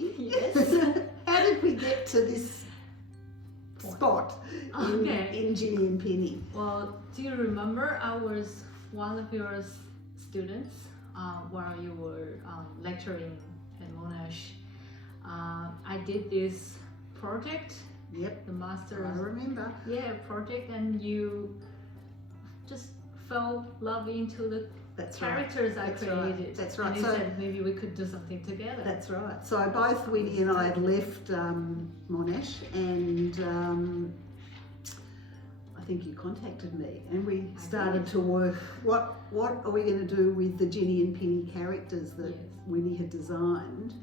Winnie. Yes. How did we get to this spot in Ginnie and Pinney? Well, do you remember I was one of your students while you were lecturing at Monash? I did this project. Yep. The master's. I remember. Yeah, project, and you just fell love into the characters I created. That's right. And you said maybe we could do something together. That's right. So both Winnie and I had left Monash, and I think you contacted me, and we started to work. What are we going to do with the Ginnie and Pinney characters that Winnie had designed?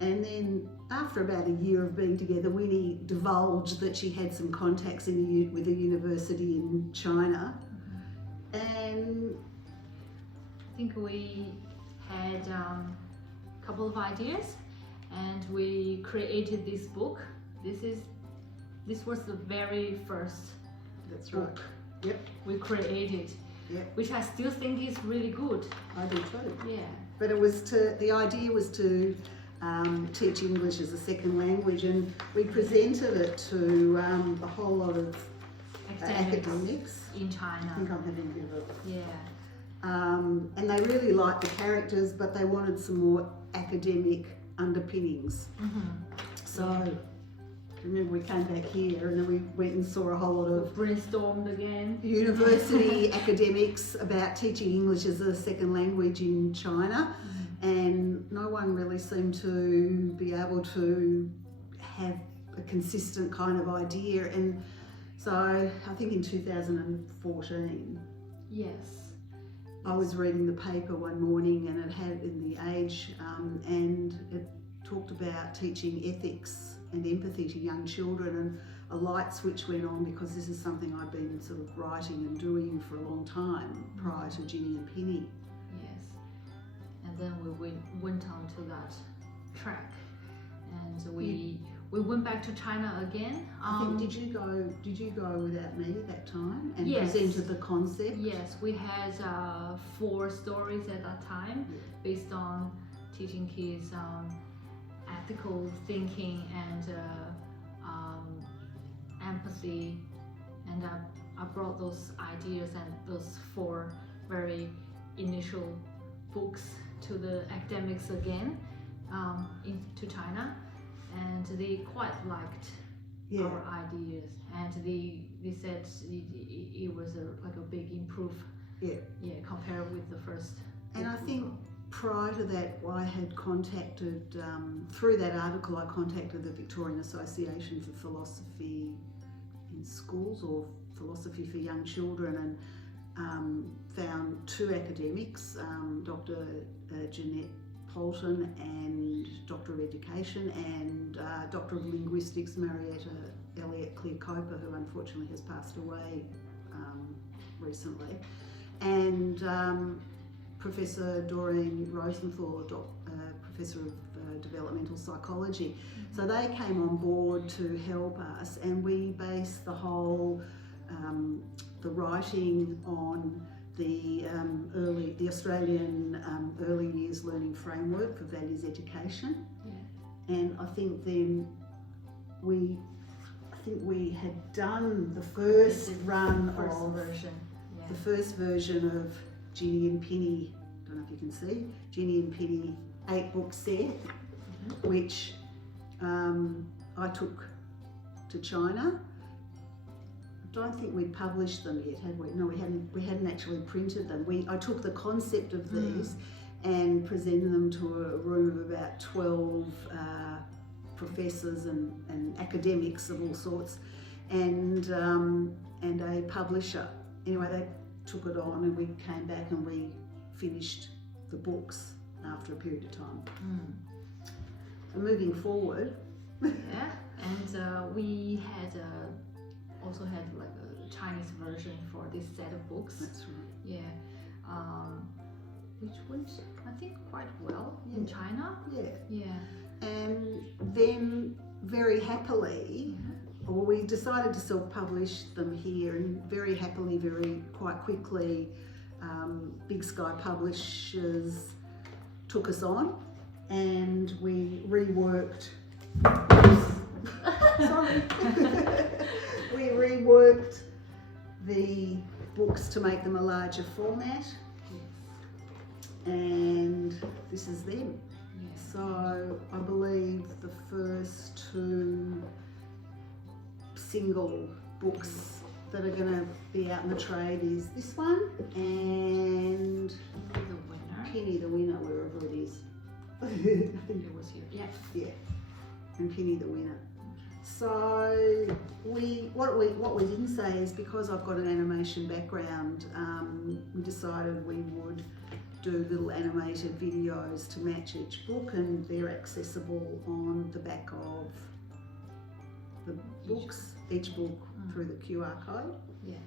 And then after about a year of being together, Winnie divulged that she had some contacts with a university in China, and I think we had a couple of ideas, and we created this book. This was the very first book we created, which I still think is really good. I do too. Yeah. But the idea was to teach English as a second language, and we presented it to a whole lot of academics in China. I think I'm having a bit of it. Yeah. And they really liked the characters, but they wanted some more academic underpinnings. So remember, we came back here and then we went and saw a whole lot of brainstormed again. University academics about teaching English as a second language in China. And no one really seemed to be able to have a consistent kind of idea. And so I think in 2014, I was reading the paper one morning, and it had in the Age, and it talked about teaching ethics and empathy to young children, and a light switch went on, because this is something I'd been sort of writing and doing for a long time prior to Ginnie and Pinney. And then we went on to that track, and we went back to China again. I think did you go without me that time and presented the concept? Yes, we had 4 stories at that time based on teaching kids ethical thinking and empathy, and I brought those ideas and those 4 very initial books to the academics again into China, and they quite liked our ideas, and they said it was like a big improve compared with the first. And I think prior to that, I had contacted, through that article, I contacted the Victorian Association for Philosophy in Schools, or Philosophy for Young Children, and found 2 academics, Dr. Jeanette Polton, and Doctor of Education, and Doctor of Linguistics, Marietta Elliott Clear-Coper, who unfortunately has passed away recently, and Professor Doreen Rosenthal, Professor of Developmental Psychology. So they came on board to help us, and we based the whole the writing on the Australian Early Years Learning Framework for Values Education. And I think then we had done the first version of Ginnie and Pinney. I don't know if you can see Ginnie and Pinney 8-book set, which I took to China. I don't think we'd published them yet, had we? No, we hadn't actually printed them. I took the concept of these and presented them to a room of about 12 professors and academics of all sorts, and a publisher. Anyway, they took it on, and we came back and we finished the books after a period of time. So moving forward. And we had also had like a Chinese version for this set of books. That's right. Which went, I think, quite well in China. And then very happily, we decided to self-publish them here, and very happily, quite quickly, Big Sky Publishers took us on, and we reworked. Sorry. We reworked the books to make them a larger format, and this is them. Yes. So I believe the first 2 single books that are going to be out in the trade is this one and The winner. Pinney the Winner, wherever it is. I think It was here. Yeah. yeah, and Pinney the Winner. So what we didn't say is, because I've got an animation background, we decided we would do little animated videos to match each book, and they're accessible on the back of the books, each book through the QR code. Yes.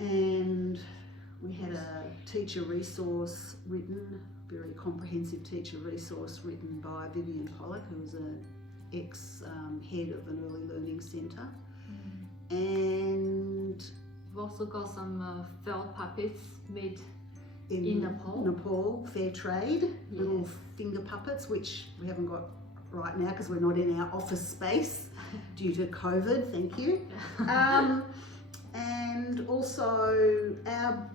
And we had a teacher resource written, very comprehensive teacher resource written by Vivian Pollock, who was an ex-head of an early learning centre. And We've also got some felt puppets made in Nepal. Nepal, fair trade, little Yes. finger puppets, which we haven't got right now because we're not in our office space due to COVID, thank you. And also our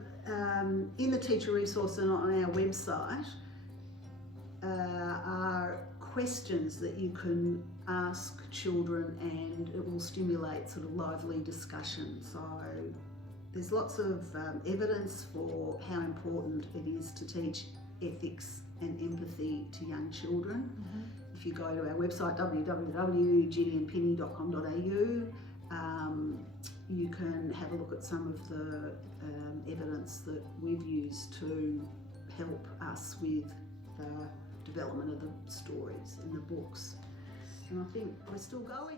in the teacher resource and on our website are questions that you can ask children, and it will stimulate sort of lively discussion. So there's lots of evidence for how important it is to teach ethics and empathy to young children. If you go to our website www.ginnieandpinney.com.au, you can have a look at some of the evidence that we've used to help us with the development of the stories in the books. And I think we're still going.